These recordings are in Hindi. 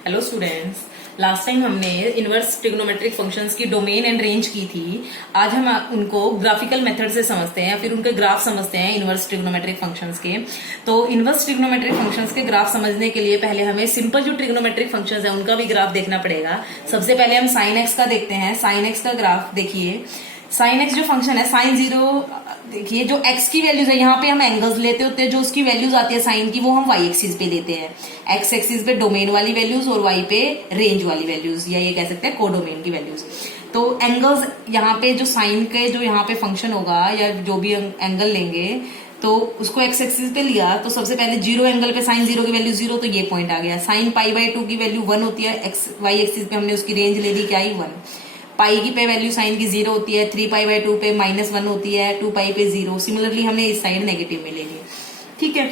Hello students. लास्ट टाइम हमने इनवर्स ट्रिग्नोमेट्रिक फंक्शंस की डोमेन एंड रेंज की थी। आज हम उनको ग्राफिकल मेथड से समझते हैं, फिर उनके ग्राफ समझते हैं इनवर्स ट्रिग्नोमेट्रिक फंक्शंस के। तो इनवर्स ट्रिग्नोमेट्रिक फंक्शंस के ग्राफ समझने के लिए पहले हमें सिंपल जो ट्रिग्नोमेट्रिक फंक्शंस है उनका भी ग्राफ देखना पड़ेगा। सबसे पहले हम साइन एक्स का देखते हैं। साइन एक्स का ग्राफ देखिए। साइन एक्स जो फंक्शन है, साइन जीरो, देखिए जो एक्स की वैल्यूज है, यहाँ पे हम एंगल्स लेते होते हैं, जो उसकी वैल्यूज आती है साइन की वो हम वाई एक्सिस पे देते हैं। एक्स एक्सिस पे डोमेन वाली वैल्यूज और वाई पे रेंज वाली वैल्यूज, या ये कह सकते हैं कोडोमेन की वैल्यूज। तो एंगल्स यहाँ पे जो साइन के जो यहाँ पे फंक्शन होगा या जो भी एंगल लेंगे तो उसको एक्स एक्सिस पे लिया तो सबसे पहले जीरो एंगल पे साइन जीरो की वैल्यू जीरो, तो ये पॉइंट आ गया। साइन पाई बाई टू की वैल्यू 1 होती है, एक्स वाई एक्सिस पे हमने उसकी रेंज ले ली, क्या आई 1। पाई की पे वैल्यू साइन की 0 होती है, 3 पाई बाई 2 पे -1 होती है, 2 पाई पे 0। सिमिलरली हमने इस साइड नेगेटिव में ले लिया, ठीक है।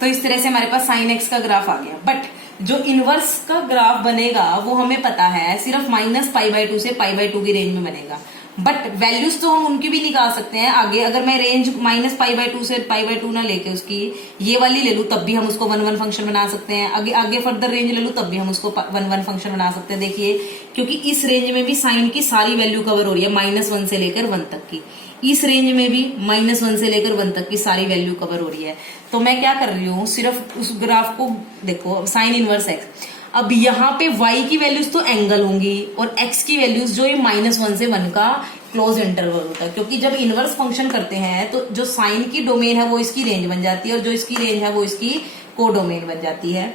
तो इस तरह से हमारे पास साइन एक्स का ग्राफ आ गया। बट जो इनवर्स का ग्राफ बनेगा वो हमें पता है सिर्फ -π/2 से π/2 की रेंज में बनेगा। बट वैल्यूज तो हम उनकी भी निकाल सकते हैं आगे। अगर मैं रेंज -π/2 से π/2 ना लेके उसकी ये वाली ले लूं तब भी हम उसको 1 1 फंक्शन बना सकते हैं। आगे आगे फर्दर रेंज ले लूं तब भी हम उसको 1 1 फंक्शन बना सकते हैं। देखिए, क्योंकि इस रेंज में भी साइन की सारी वैल्यू कवर हो रही है, -1 से लेकर 1 तक की। इस रेंज में भी -1 से लेकर 1 तक की सारी वैल्यू कवर हो रही है। तो मैं क्या कर रही हूँ, सिर्फ उस ग्राफ को देखो, साइन इनवर्स एक्स। अब यहाँ पे y की वैल्यूज तो एंगल होंगी और x की वैल्यूज जो ये -1 से 1 का क्लोज इंटरवल होता है। क्योंकि जब इनवर्स फंक्शन करते हैं तो जो साइन की डोमेन है वो इसकी रेंज बन जाती है और जो इसकी रेंज है वो इसकी कोडोमेन बन जाती है।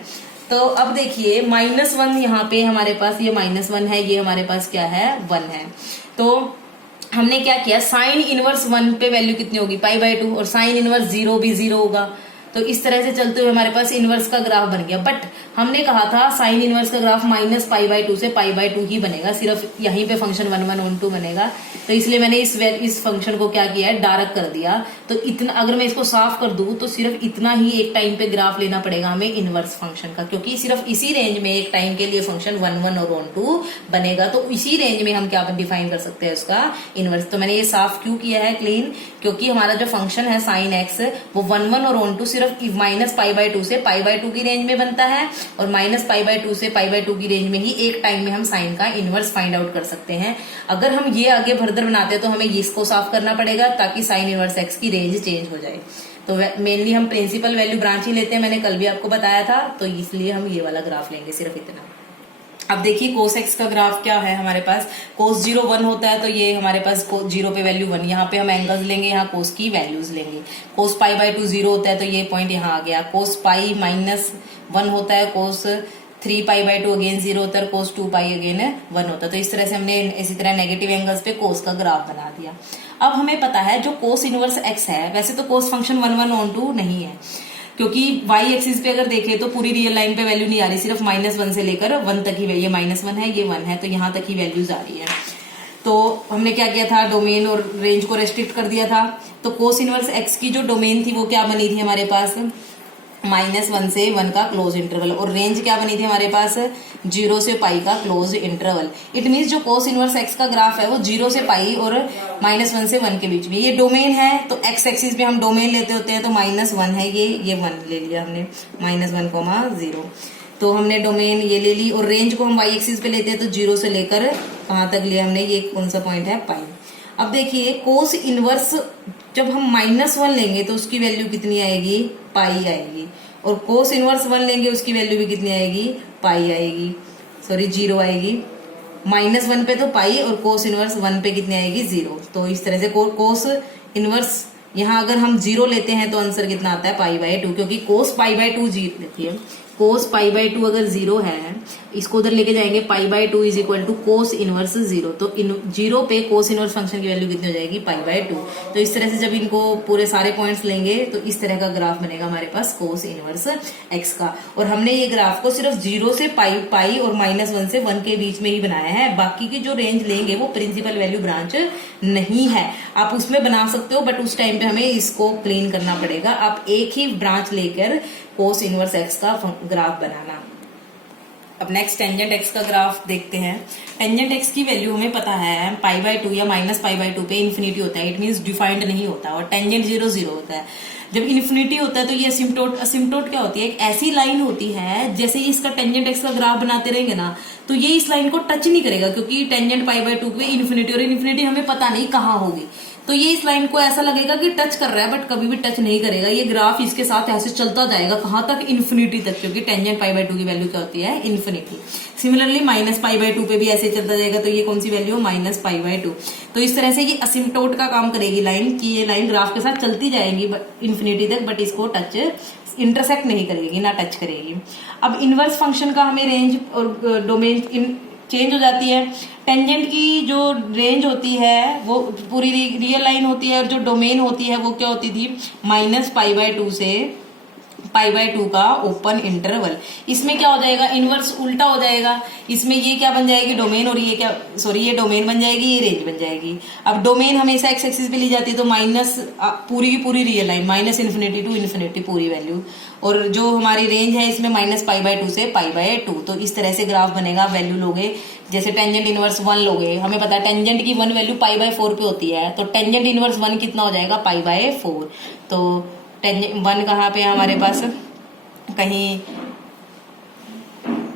तो अब देखिए, -1 यहाँ पे हमारे पास ये -1 है, ये हमारे पास क्या है 1 है। तो हमने क्या किया, साइन इनवर्स 1 पे वैल्यू कितनी होगी π/2 और साइन इनवर्स 0 भी 0 होगा। तो इस तरह से चलते हुए हमारे पास इनवर्स का ग्राफ बन गया। बट हमने कहा था साइन इनवर्स का ग्राफ -π/2 से π/2 ही बनेगा, सिर्फ यहीं पे फंक्शन 1 1 1 2 बनेगा। तो इसलिए मैंने इस फंक्शन को क्या किया है, डार्क कर दिया। तो इतना अगर मैं इसको साफ कर दूं तो सिर्फ इतना ही एक टाइम पे ग्राफ लेना पड़ेगा हमें इनवर्स फंक्शन का, क्योंकि सिर्फ इसी रेंज में एक टाइम के लिए फंक्शन 1 1 और 1 2 बनेगा। तो इसी रेंज में हम क्या डिफाइन कर सकते हैं उसका इनवर्स। तो मैंने ये साफ क्यों किया है क्लीन, क्योंकि हमारा जो फंक्शन है साइन एक्स वो 1 1 और 1 2 सिर्फ -π/2 से π/2 की रेंज में बनता है और -π/2 से π/2 की रेंज में ही एक टाइम में हम साइन का इनवर्स फाइंड आउट कर सकते हैं। अगर हम ये आगे फर्दर बनाते हैं तो हमें इसको साफ करना पड़ेगा ताकि साइन इनवर्स एक्स की रेंज चेंज हो जाए। तो मेनली हम प्रिंसिपल वैल्यू ब्रांच ही लेते हैं, मैंने कल भी आपको बताया था। तो इसलिए हम ये वाला ग्राफ लेंगे, सिर्फ इतना। अब देखिए कोस एक्स का ग्राफ क्या है हमारे पास। कोस 0 1 होता है, तो ये हमारे पास 0 पे वैल्यू 1। यहाँ पे हम एंगल्स लेंगे, यहाँ कोस की वैल्यूज लेंगे। कोस π/2 0 होता है, तो ये पॉइंट यहाँ आ गया। कोस पाई -1 होता है, कोस 3 π/2 अगेन 0 होता है, कोस 2 पाई अगेन 1 होता है। तो इस तरह से हमने इसी तरह नेगेटिव एंगल्स पे कोस का ग्राफ बना दिया। अब हमें पता है जो कोस इनवर्स एक्स है, वैसे तो कोस फंक्शन 1 1 1 2 नहीं है, क्योंकि वाई एक्सिस पे अगर देखें तो पूरी रियल लाइन पे वैल्यू नहीं आ रही, सिर्फ -1 से लेकर 1 तक ही। ये -1 है, ये 1 है, तो यहाँ तक ही वैल्यूज आ रही है। तो हमने क्या किया था, डोमेन और रेंज को रेस्ट्रिक्ट कर दिया था। तो कोस इनवर्स एक्स की जो डोमेन थी वो क्या बनी थी हमारे पास, -1 से 1 का क्लोज इंटरवल, और रेंज क्या बनी थी हमारे पास 0 से पाई का क्लोज इंटरवल। इट मीन्स जो कोस इनवर्स एक्स का ग्राफ है वो 0 से पाई और -1 से 1 के बीच में। ये डोमेन है, तो एक्स एक्सिस पे हम डोमेन लेते होते हैं, तो -1 है, ये 1 ले लिया हमने, -1, 0। तो हमने डोमेन ये ले ली, और रेंज को हम वाई एक्सिस पे लेते हैं, तो 0 से लेकर कहाँ तक लिया हमने, ये कौन सा पॉइंट है, पाई। अब देखिए कोस इनवर्स जब हम -1 लेंगे तो उसकी वैल्यू कितनी आएगी, पाई आएगी, और कोस इनवर्स 1 लेंगे उसकी वैल्यू भी कितनी आएगी, पाई आएगी, सॉरी 0 आएगी। -1 पे तो पाई और कोस इनवर्स 1 पे कितनी आएगी, 0। तो इस तरह से कोस इनवर्स यहाँ अगर हम 0 लेते हैं तो आंसर कितना आता है, π/2, क्योंकि कोस π/2 0 लेती है। कोस π/2 अगर 0 है, इसको उधर लेके जाएंगे, π/2 is equal to cos inverse 0। तो 0 पे कोस इनवर्स फंक्शन की वैल्यू कितनी हो जाएगी, π/2। तो इस तरह से जब इनको पूरे सारे पॉइंट्स लेंगे तो इस तरह का ग्राफ बनेगा हमारे पास कोस इनवर्स एक्स का। और हमने ये ग्राफ को सिर्फ 0 से पाई और -1 से 1 के बीच में ही बनाया है। बाकी की जो रेंज लेंगे वो प्रिंसिपल वैल्यू ब्रांच नहीं है। आप उसमें बना सकते हो, बट उस टाइम पे हमें इसको क्लीन करना पड़ेगा। आप एक ही ब्रांच लेकर कोस इनवर्स एक्स का ग्राफ बनाना। अब नेक्स्ट टेंजेंट एक्स का ग्राफ देखते हैं। टेंजेंट एक्स की वैल्यू हमें पता है π/2 या -π/2 पे इन्फिनिटी होता है, इट मीन्स डिफाइंड नहीं होता, और टेंजेंट 0 0 होता है। जब इन्फिनिटी होता है तो ये असिम्प्टोट, असिम्प्टोट क्या होती है, एक ऐसी लाइन होती है जैसे ही इसका टेंजेंट एक्स का ग्राफ बनाते रहेंगे ना तो ये इस लाइन को टच नहीं करेगा, क्योंकि टेंजेंट पाई बाय 2 पे इन्फिनिटी, और इन्फिनिटी हमें पता नहीं कहाँ होगी, तो ये इस लाइन को ऐसा लगेगा कि टच कर रहा है बट कभी भी टच नहीं करेगा। ये ग्राफ इसके साथ ऐसे चलता जाएगा कहां तक, इन्फिनिटी तक, क्योंकि टेंजेंट पाई बाय 2 की वैल्यू क्या होती है, infinity. Similarly minus pi by 2 पे भी ऐसे चलता जाएगा, तो ये कौन सी वैल्यू, माइनस पाई बाय 2। तो इस तरह से ये असिम्प्टोट का काम करेगी लाइन, कि ये लाइन ग्राफ के साथ चलती जाएगी इन्फिनिटी तक, बट इसको टच इंटरसेक्ट नहीं करेगी, ना टच करेगी। अब इनवर्स फंक्शन का हमें रेंज और डोमेन चेंज हो जाती है। टेंजेंट की जो रेंज होती है वो पूरी रियल लाइन होती है, और जो डोमेन होती है वो क्या होती थी, माइनस पाई बाय 2 से पाई बाय 2 का ओपन इंटरवल। इसमें क्या हो जाएगा, इनवर्स उल्टा हो जाएगा, इसमें ये क्या बन जाएगी, डोमेन, और ये क्या, सॉरी, ये डोमेन बन जाएगी, ये रेंज बन जाएगी। अब डोमेन हमेशा एक्स एक्सिस पे ली जाती है, तो माइनस पूरी की पूरी real line, minus infinity to infinity पूरी वैल्यू, और जो हमारी रेंज है इसमें माइनस पाई बाय 2 से पाई बाय 2। तो इस तरह से ग्राफ बनेगा। वैल्यू लोगे, जैसे टेंजेंट इनवर्स 1 लोगे, हमें पता है टेंजेंट की 1 वैल्यू पाई बाय 4 पे होती है, तो टेंजेंट इनवर्स 1 कितना हो जाएगा, पाई बाय 4। तो टेंजेंट 1 कहाँ पे है हमारे पास, कहीं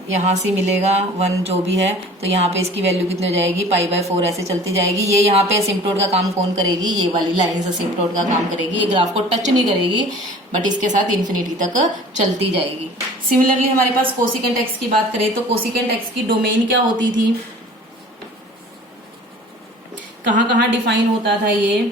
यहां से मिलेगा 1 जो भी है, तो यहाँ पे इसकी वैल्यू कितनी हो जाएगी, पाई बाय 4 ऐसे चलती जाएगी। ये यहाँ पे असिम्प्टोट का काम कौन करेगी, ये वाली लाइन असिम्प्टोट का काम करेगी, ये ग्राफ को टच नहीं करेगी बट इसके साथ इन्फिनिटी तक चलती जाएगी। सिमिलरली हमारे पास कोसिकेंट एक्स की बात करें तो कोसिकेंट एक्स की डोमेन क्या होती थी, कहाँ कहाँ डिफाइन होता था ये,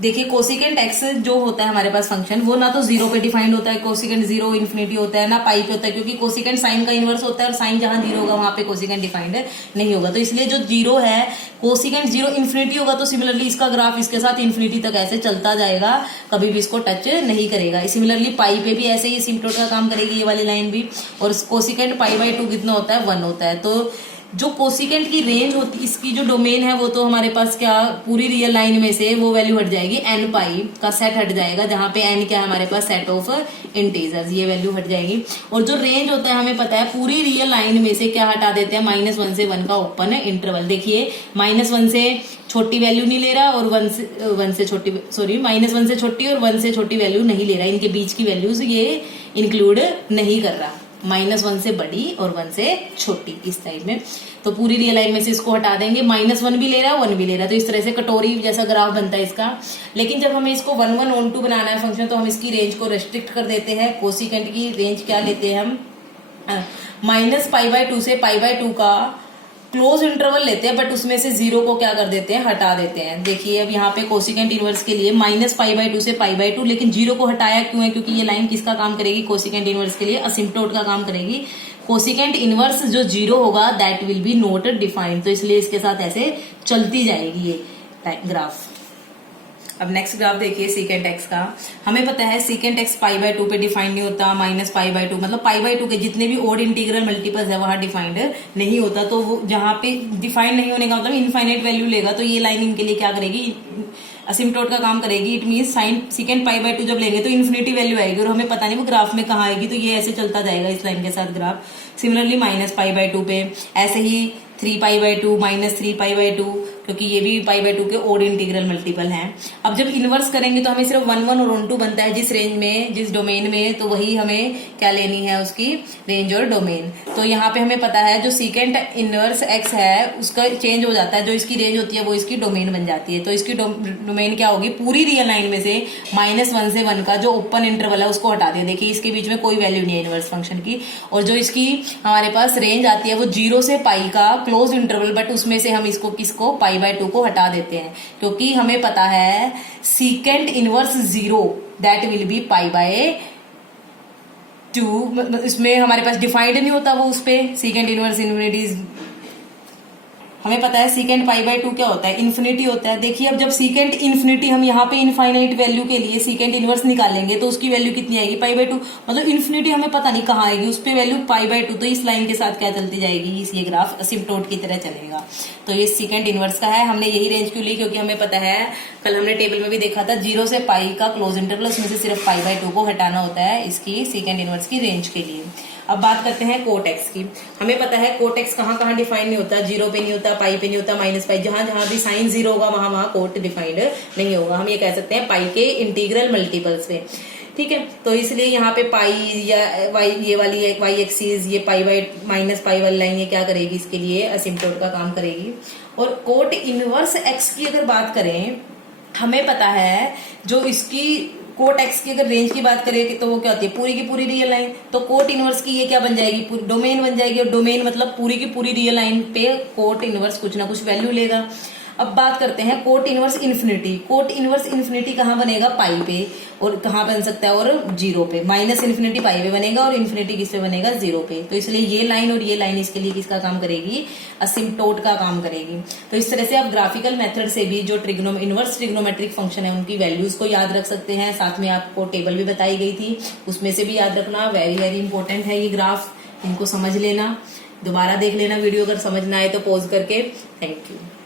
देखिए कोसिकेंट एक्स जो होता है हमारे पास फंक्शन, वो ना तो 0 पे डिफाइंड होता है, कोसिकेंट 0 इन्फिनिटी होता है, ना पाई पे होता है, क्योंकि कोसिकेंट साइन का इनवर्स होता है और साइन जहां 0 होगा वहां पे कोसिकेंट डिफाइंड नहीं होगा। तो इसलिए जो 0 है, कोसिकेंट 0 इन्फिनिटी होगा, तो सिमिलरली इसका ग्राफ इसके साथ इन्फिनिटी तक ऐसे चलता जाएगा, कभी भी इसको टच नहीं करेगा। सिमिलरली पाई पे भी ऐसे ही असिम्प्टोट का काम करेगी ये वाली लाइन भी, और कोसिकेंट पाई बाय 2 कितना होता है, 1 होता है। तो जो कोसिकेंट की रेंज होती, इसकी जो डोमेन है वो तो हमारे पास क्या, पूरी रियल लाइन में से वो वैल्यू हट जाएगी, एन पाई का सेट हट जाएगा, जहां पे एन क्या है हमारे पास, सेट ऑफ इंटीजर्स, ये वैल्यू हट जाएगी। और जो रेंज होता है हमें पता है पूरी रियल लाइन में से क्या हटा देते हैं, -1 से 1 का ओपन इंटरवल। देखिए -1 से छोटी वैल्यू नहीं ले रहा और 1 से छोटी, सॉरी, -1 से छोटी और 1 से छोटी वैल्यू नहीं ले रहा, इनके बीच की वैल्यूज ये इंक्लूड नहीं कर रहा, -1 से बड़ी और 1 से छोटी, इस टाइप में। तो पूरी रियल लाइन में से इसको हटा देंगे, -1 भी ले रहा है, 1 भी ले रहा है, तो इस तरह से कटोरी जैसा ग्राफ बनता है इसका। लेकिन जब हमें इसको 1 1 on 2 बनाना है फंक्शन, तो हम इसकी रेंज को रेस्ट्रिक्ट कर देते हैं। कोसिकेंट की रेंज क्या लेते हैं हम, माइनस पाई बाय 2 से पाई बाय 2 का क्लोज इंटरवल लेते हैं, बट उसमें से 0 को क्या कर देते हैं, हटा देते हैं। देखिए अब यहाँ पे कोसिकेंट इनवर्स के लिए माइनस पाई बाय 2 से पाई बाय 2, लेकिन 0 को हटाया क्यों है, क्योंकि ये लाइन किसका काम करेगी, कोसिकेंट इनवर्स के लिए असिम्प्टोट का काम करेगी। कोसिकेंट इनवर्स जो 0 होगा that will be not defined, तो इसलिए इसके साथ ऐसे चलती जाएगी ये ग्राफ। अब नेक्स्ट ग्राफ देखिए सीकेंट एक्स का। हमें पता है सीकेंट एक्स पाई बाय 2 पे डिफाइंड नहीं होता, माइनस पाई बाय 2 मतलब पाई बाय 2 के जितने भी ओड इंटीग्रल मल्टीपल्स है वहां डिफाइंड नहीं होता। तो वो जहां पे डिफाइंड नहीं होने का मतलब इनफाइनाइट वैल्यू लेगा, तो ये लाइन इनके लिए क्या करेगी, असिम्प्टोट का काम करेगी। It mean sine secant pi by 2 जब लेंगे तो इन्फिनिटी वैल्यू आएगी, और हमें पता नहीं वो ग्राफ में कहाँ आएगी, तो ये ऐसे चलता जाएगा इस लाइन के साथ graph. Similarly minus pi by 2 पे ऐसे ही 3 पाई बाय 2, -3 पाई बाय 2, क्योंकि ये भी पाई बाय 2 के ओड इंटीग्रल मल्टीपल हैं। अब जब इनवर्स करेंगे तो हमें सिर्फ 1 1 और 1 2 बनता है जिस रेंज में, जिस डोमेन में, तो वही हमें क्या लेनी है, उसकी रेंज और डोमेन। तो यहाँ पे हमें पता है जो सीकेंट इनवर्स एक्स है उसका चेंज हो जाता है, जो इसकी रेंज होती है वो इसकी डोमेन बन जाती है। तो इसकी डोमेन क्या होगी, पूरी रियल लाइन में से -1 से 1 का जो ओपन इंटरवल है उसको हटा दिया। देखिए इसके बीच में कोई वैल्यू नहीं है इनवर्स फंक्शन की, और जो इसकी हमारे पास रेंज आती है वो 0 से पाई का क्लोज इंटरवल, बट उसमें से हम इसको किसको, पाई बाय 2 को हटा देते हैं, क्योंकि हमें पता है secant inverse 0 that will be pi by 2। इसमें हमारे पास डिफाइंड नहीं होता वो, उस पे सीकेंट इनवर्स इन्फिनिटी, हमें पता है सीकेंट पाई बाय 2 क्या होता है, इन्फिनिटी होता है। देखिए अब जब सीकेंट इन्फिनिटी, हम यहाँ पे इनफाइनाइट वैल्यू के लिए सीकेंट इनवर्स निकालेंगे तो उसकी वैल्यू कितनी आएगी, पाई बाय 2, मतलब इन्फिनिटी हमें पता नहीं कहाँ आएगी, उस पे वैल्यू पाई बाय 2। तो इस लाइन के साथ क्या चलती जाएगी, ये ग्राफ असिम्प्टोट की तरह चलेगा। तो ये सीकेंट इनवर्स का है। हमने यही रेंज क्यों ली, क्योंकि हमें पता है, कल हमने टेबल में भी देखा था, 0 से पाई का क्लोज इंटरवल, उसमें से सिर्फ पाई बाय 2 को हटाना होता है इसकी सीकेंट इनवर्स की रेंज के लिए। अब बात करते हैं कोट एक्स की। हमें पता है कोट एक्स कहाँ कहाँ डिफाइन नहीं होता, 0 पे नहीं होता, पाई पे नहीं होता, माइनस पाई, जहां जहां भी साइन 0 होगा वहां वहां कोट डिफाइंड नहीं होगा। हम ये कह सकते हैं पाई के इंटीग्रल मल्टीपल्स पे, ठीक है। तो इसलिए यहाँ पे पाई या वाई, ये वाली वाई एक्सिस, ये पाई वाई माइनस पाई वाली लाइन ये क्या करेगी, इसके लिए असिम्प्टोट का काम करेगी। और कोट इनवर्स एक्स की अगर बात करें, हमें पता है जो इसकी कोट एक्स की अगर रेंज की बात करें तो वो क्या होती है, पूरी की पूरी रियल लाइन। तो कोट इनवर्स की ये क्या बन जाएगी, डोमेन बन जाएगी। और डोमेन मतलब पूरी की पूरी रियल लाइन पे कोट इनवर्स कुछ ना कुछ वैल्यू लेगा। अब बात करते हैं cot inverse infinity. Cot inverse infinity कहाँ बनेगा, पाई पे। और कहाँ बन सकता है, और 0 पे। माइनस इन्फिनिटी पाई पे बनेगा और इन्फिनिटी किस पे बनेगा, 0 पे। तो इसलिए ये लाइन और ये लाइन इसके लिए किसका काम करेगी, असिम्प्टोट का काम करेगी। तो इस तरह से आप ग्राफिकल मेथड से भी जो इनवर्स ट्रिग्नोमेट्रिक फंक्शन है उनकी वैल्यूज को याद रख सकते हैं। साथ में आपको टेबल भी बताई गई थी, उसमें से भी याद रखना। वेरी वेरी इंपॉर्टेंट है ये ग्राफ, इनको समझ लेना। दोबारा देख लेना वीडियो, अगर समझ ना आए तो पॉज करके। Thank you.